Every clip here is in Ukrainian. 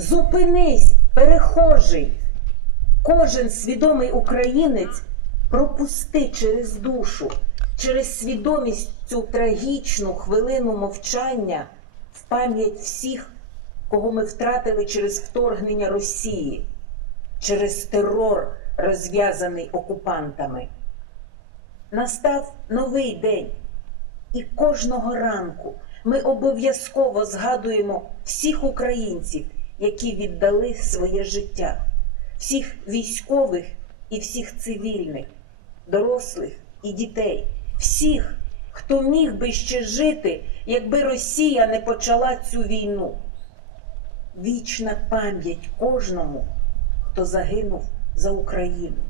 Зупинись, перехожий. Кожен свідомий українець пропусти через душу, через свідомість цю трагічну хвилину мовчання в пам'ять всіх, кого ми втратили через вторгнення Росії, через терор, розв'язаний окупантами. Настав новий день, і кожного ранку ми обов'язково згадуємо всіх українців, які віддали своє життя, всіх військових і всіх цивільних, дорослих і дітей, всіх, хто міг би ще жити, якби Росія не почала цю війну. Вічна пам'ять кожному, хто загинув за Україну.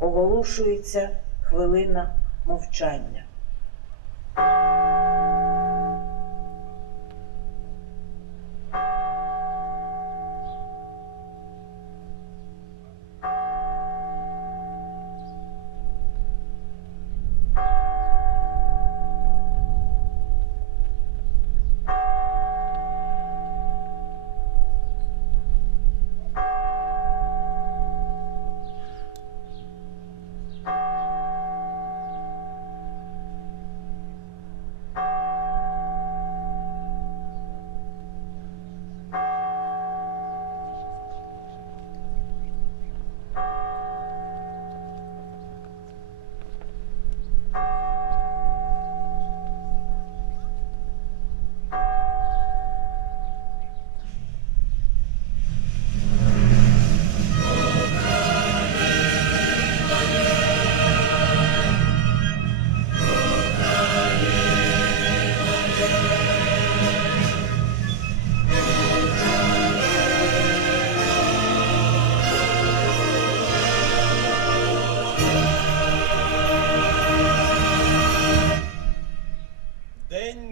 Оголошується хвилина мовчання.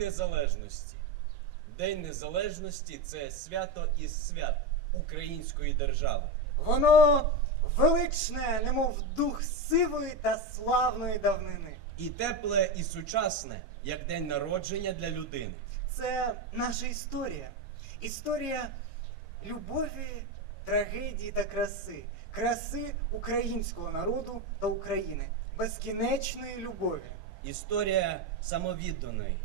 Незалежності. День Незалежності це свято із свят української держави. Воно величне, немов дух сивої та славної давнини. І тепле, і сучасне, як день народження для людини. Це наша історія. Історія любові, трагедії та краси. Краси українського народу та України. Безкінечної любові. Історія самовідданої,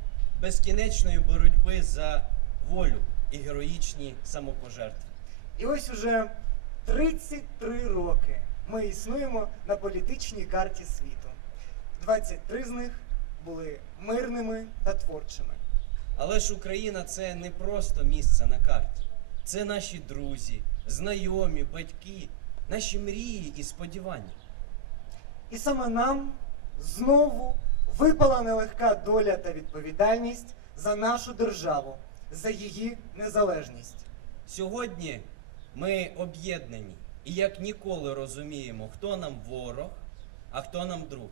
безкінечної боротьби за волю і героїчні самопожертви. І ось уже 33 роки ми існуємо на політичній карті світу. 23 з них були мирними та творчими. Але ж Україна це не просто місце на карті. Це наші друзі, знайомі, батьки, наші мрії і сподівання. І саме нам знову випала нелегка доля та відповідальність за нашу державу, за її незалежність. Сьогодні ми об'єднані і як ніколи розуміємо, хто нам ворог, а хто нам друг.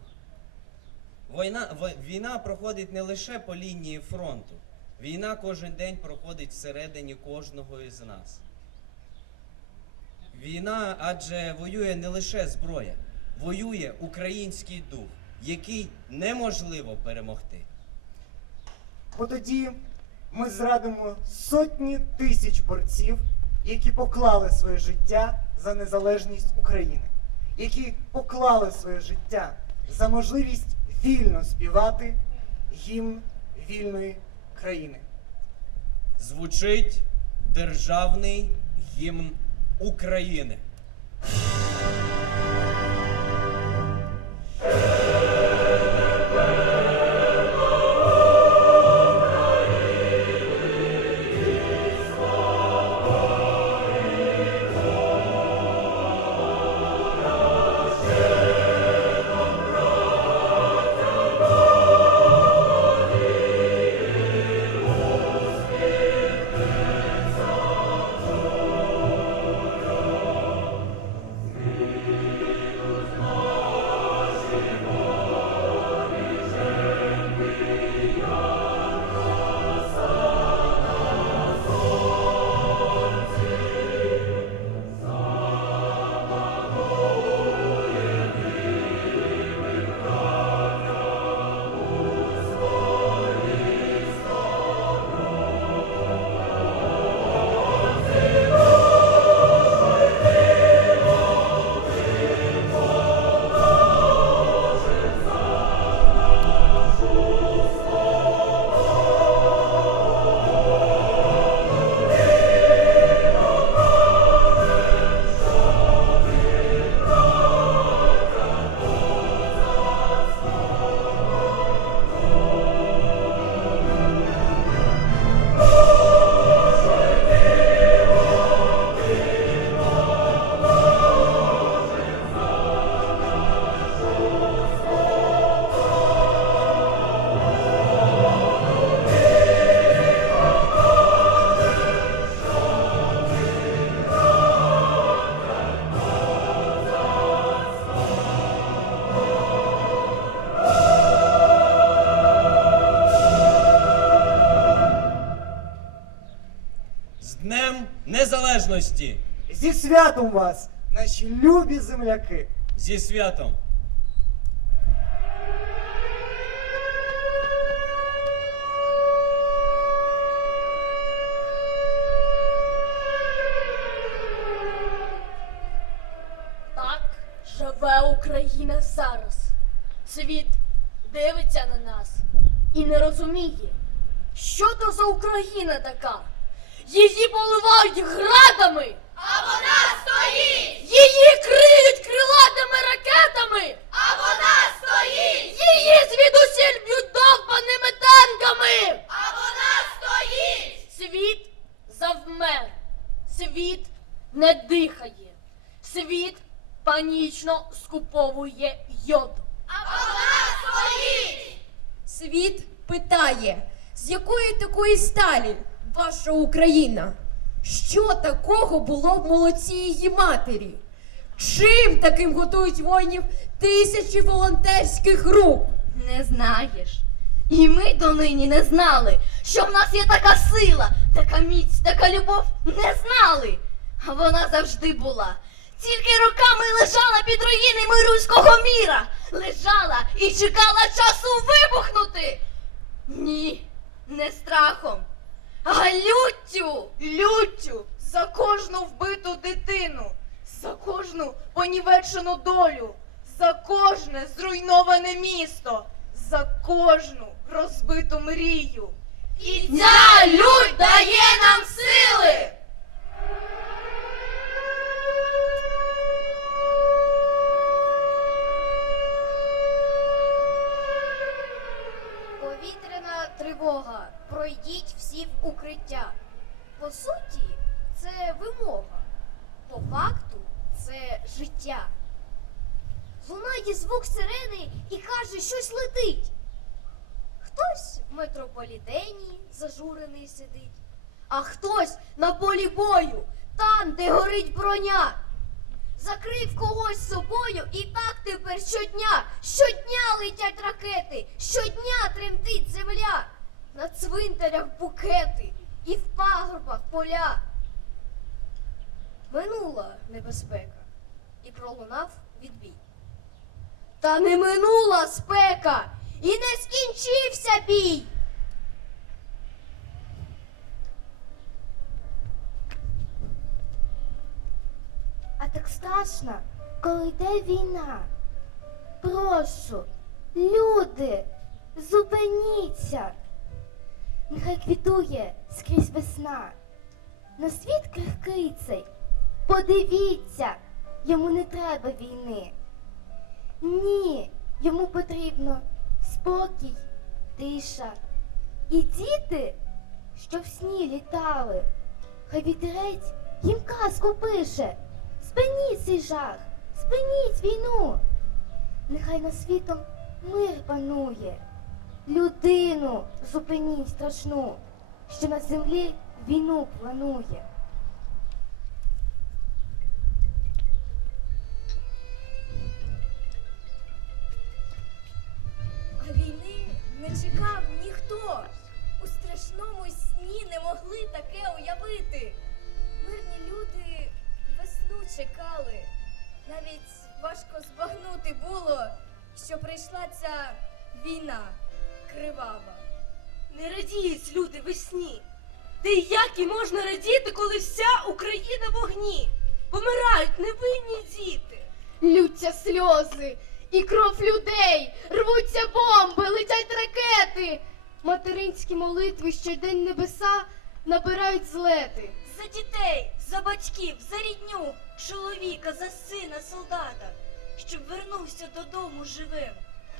Війна, війна проходить не лише по лінії фронту. Війна кожен день проходить всередині кожного із нас. Війна адже воює не лише зброя, воює український дух, який неможливо перемогти. Бо тоді ми зрадимо сотні тисяч борців, які поклали своє життя за незалежність України, які поклали своє життя за можливість вільно співати гімн вільної країни. Звучить державний гімн України. Незалежності! Зі святом вас, наші любі земляки! Зі святом! Так живе Україна зараз. Світ дивиться на нас і не розуміє, що то за Україна така. Її поливають градами, а вона стоїть! Її криють крилатими ракетами, а вона стоїть! Її звідусіль б'ють довбаними танками, а вона стоїть! Світ завмер, світ не дихає, світ панічно скуповує йод. А вона стоїть! Світ питає, з якої такої сталі ваша Україна? Що такого було в молоці її матері? Чим таким готують воїнів тисячі волонтерських рук? Не знаєш. І ми донині не знали, що в нас є така сила, така міць, така любов не знали. А вона завжди була. Тільки роками лежала під руїнами руського міра. Лежала і чекала часу вибухнути. Ні, не страхом, а люттю, люттю за кожну вбиту дитину, за кожну понівечену долю, за кожне зруйноване місто, за кожну розбиту мрію. І ця лють дає нам сили. Зажурений сидить, а хтось на полі бою, там, де горить броня. Закрив когось собою і так тепер щодня, щодня летять ракети, щодня тремтить земля. На цвинтарях букети і в пагорбах поля. Минула небезпека і пролунав відбій. Та не минула спека і не скінчився бій. Так страшно, коли йде війна. Прошу, люди, зупиніться. Нехай квітує скрізь весна. На світ крихкий цей. Подивіться, йому не треба війни. Ні, йому потрібно спокій, тиша. І діти, що в сні літали, хай вітерець їм казку пише. Спиніть цей жах, спиніть війну. Нехай на світом мир панує. Людину зупиніть страшну, що на землі війну планує. Чекали. Навіть важко збагнути було, що прийшла ця війна кривава. Не радіють люди весні. Та й як і можна радіти, коли вся Україна в огні? Помирають невинні діти. Лються сльози і кров людей, рвуться бомби, летять ракети. Материнські молитви щодень небеса набирають злети. За дітей, за батьків, за рідню, чоловіка, за сина, солдата, щоб вернувся додому живим,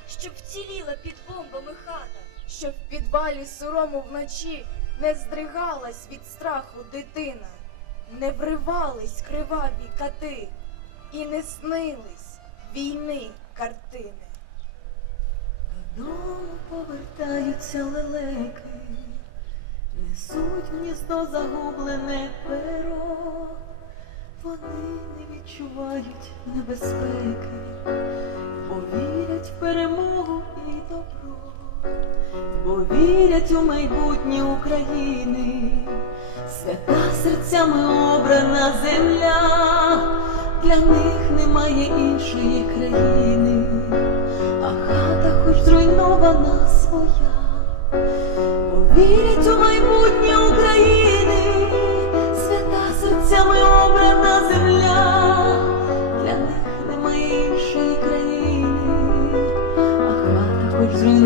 щоб вціліла під бомбами хата. щоб в підвалі сирому вночі не здригалась від страху дитина, не вривались криваві кати і не снились війни картини. Додому повертаються лелеки, несуть в гніздо загублене перо, вони не відчувають небезпеки, бо вірять в перемогу і добро, бо вірять у майбутнє України, Свята серцями обрана земля, для них немає іншої країни, а хата хоч зруйнована своя,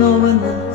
хоч зруйнована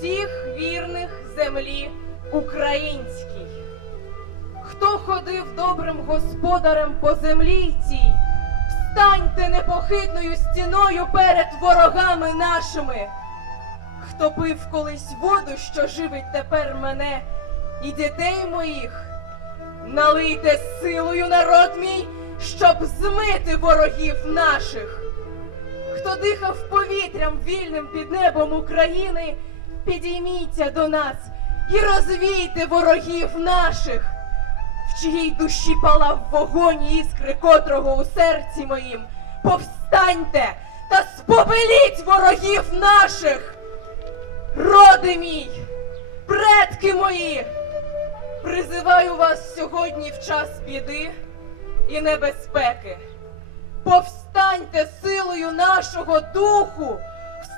всіх вірних землі українській. Хто ходив добрим господарем по землі цій, встаньте непохитною стіною перед ворогами нашими. Хто пив колись воду, що живить тепер мене і дітей моїх, налийте силою народ мій, щоб змити ворогів наших. Хто дихав повітрям вільним під небом України, підійміться до нас і розвійте ворогів наших, в чиїй душі палав вогонь іскри котрого у серці моїм. Повстаньте та спопеліть ворогів наших. Роди мій, предки мої, призиваю вас сьогодні в час біди і небезпеки. Повстаньте силою нашого духу,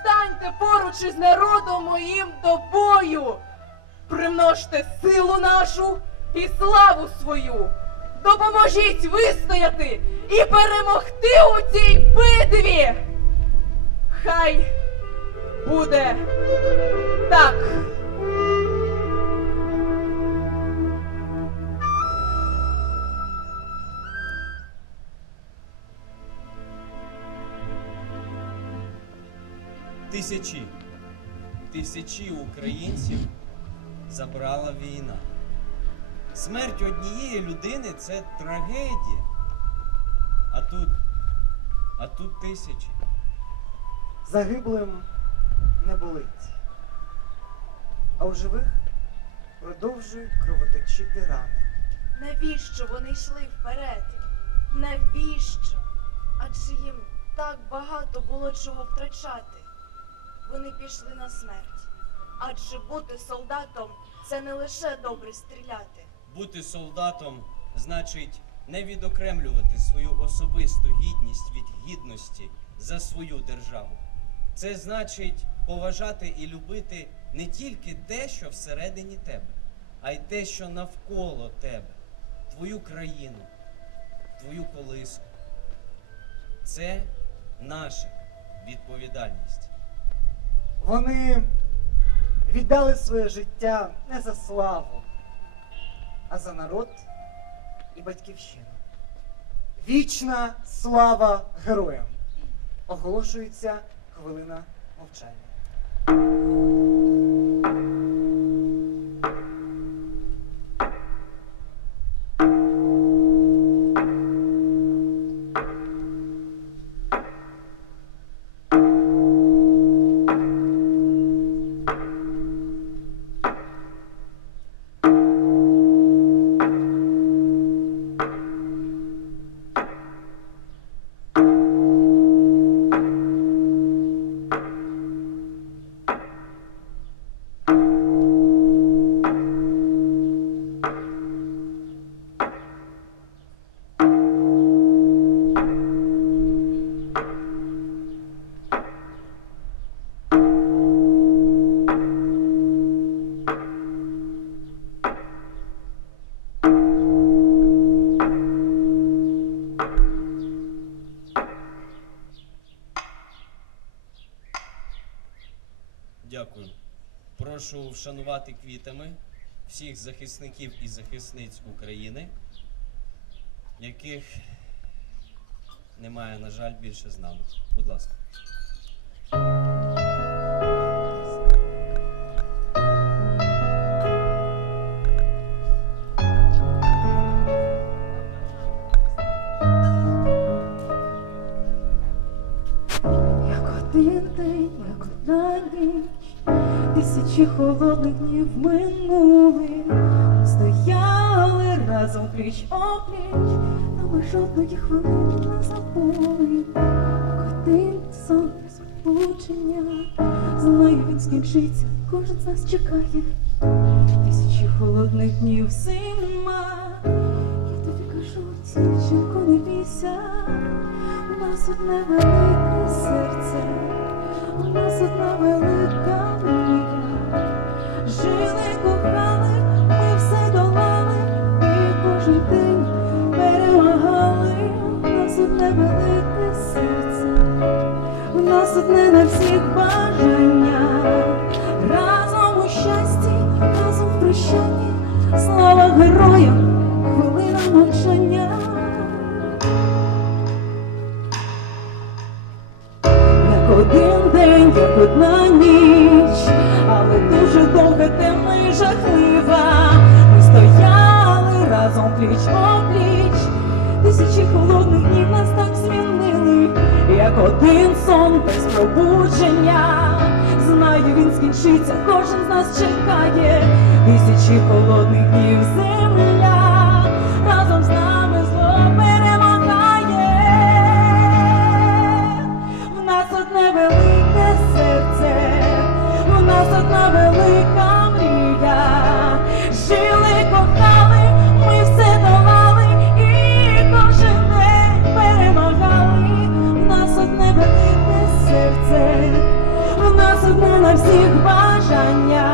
встаньте поруч із народом моїм до бою, примножте силу нашу і славу свою. Допоможіть вистояти і перемогти у цій битві. Хай буде так. Тисячі, тисячі українців забрала війна. Смерть однієї людини це трагедія. А тут, а тут тисячі. Загиблим не болить, а у живих продовжують кровоточити рани. Навіщо вони йшли вперед? Навіщо? Адже їм так багато було чого втрачати. Вони пішли на смерть. Адже бути солдатом це не лише добре стріляти. Бути солдатом значить не відокремлювати свою особисту гідність від гідності за свою державу. Це значить поважати і любити не тільки те, що всередині тебе, а й те, що навколо тебе, твою країну, твою колиску. Це наша відповідальність. Вони віддали своє життя не за славу, а за народ і батьківщину. Вічна слава героям! Оголошується хвилина мовчання. Вшанувати квітами всіх захисників і захисниць України, яких немає, на жаль, більше з нами. Будь ласка. Холодних днів минули, ми стояли разом пліч опліч, та ми жодної хвилини не забули. Як один сон розлучення, знаю, він скінчиться, кожен з нас чекає. Тисячі холодних днів зима, я тобі кажу, дівчинко, не бійся. У нас одне велике серце, у нас одна велика одне на всіх бажання. Разом у щасті, разом в прощанні, слава героям, хвилина мовчання. Як один день, як одна ніч, але дуже довга темна жахлива. Ми стояли разом пліч опліч, тисячі холодних днів нас так змінили, як один сон без пробудження. Знаю, він скінчиться, кожен з нас чекає, тисячі холодних днів земля разом з нами зло перемагає. В нас одне велике серце, у нас одна велика на всіх бажання.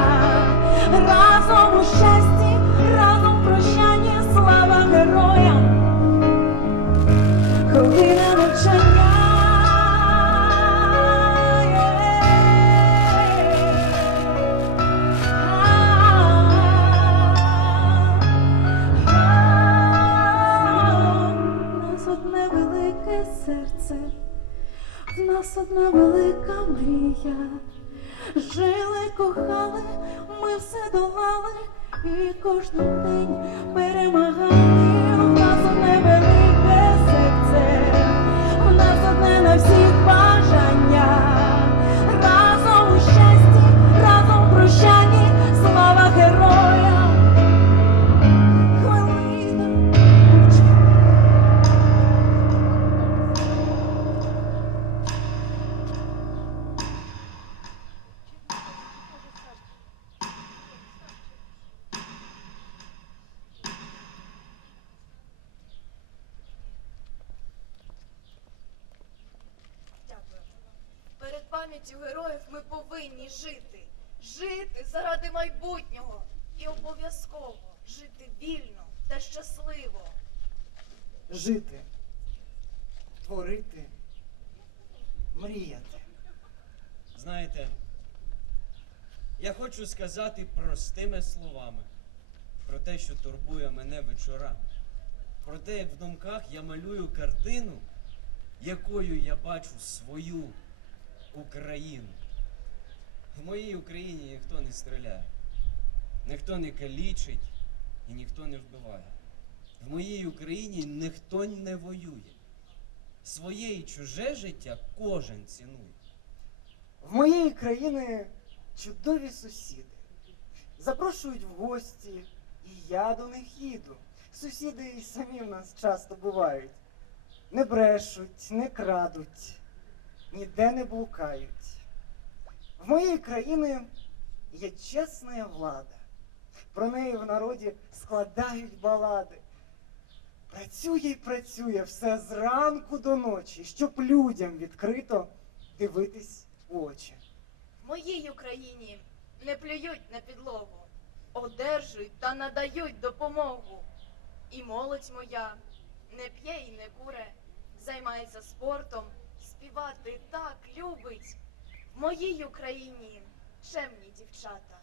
Пам'яттю героїв ми повинні жити. Жити заради майбутнього. І обов'язково жити вільно та щасливо. Жити, творити, мріяти. Знаєте, я хочу сказати простими словами про те, що турбує мене вечорами. Про те, як в думках я малюю картину, якою я бачу свою Україну. В моїй Україні ніхто не стріляє, ніхто не калічить і ніхто не вбиває. В моїй Україні ніхто не воює. Своє і чуже життя кожен цінує. В моєї країни чудові сусіди. Запрошують в гості, і я до них їду. Сусіди і самі в нас часто бувають. Не брешуть, не крадуть, ніде не блукають. В моєї країни є чесна влада. Про неї в народі складають балади. Працює й працює все зранку до ночі, щоб людям відкрито дивитись в очі. В моїй Україні не плюють на підлогу, одержують та надають допомогу. І молодь моя не п'є і не куре, займається спортом, співати так любить. В моїй Україні чемні дівчата.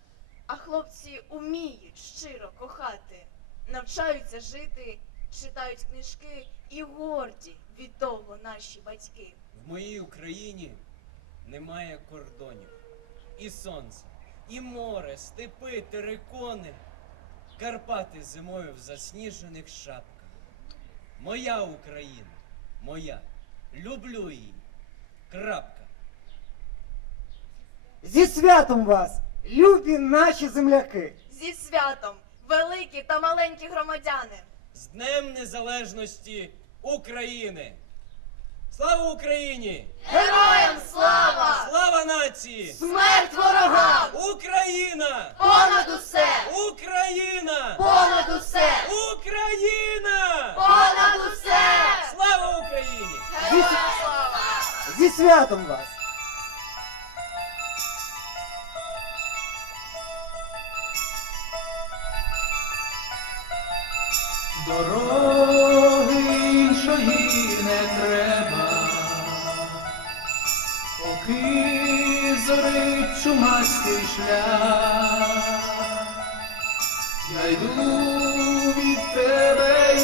А хлопці уміють щиро кохати, навчаються жити, читають книжки і горді від того наші батьки. В моїй Україні немає кордонів. І сонце, і море, степи, терикони, Карпати зимою в засніжених шапках. Моя Україна, моя. Люблю її. Крапка. Зі святом вас, любі наші земляки! Зі святом, великі та маленькі громадяни! З Днем Незалежності України! Слава Україні! Героям слава! Слава нації! Смерть ворогам! Україна! Понад усе! Україна! Понад усе! Україна! Понад усе! Слава Україні! Героям слава! Зі святом вас! Дороги іншої не треба, поки зорить чумацький шлях, я йду від тебе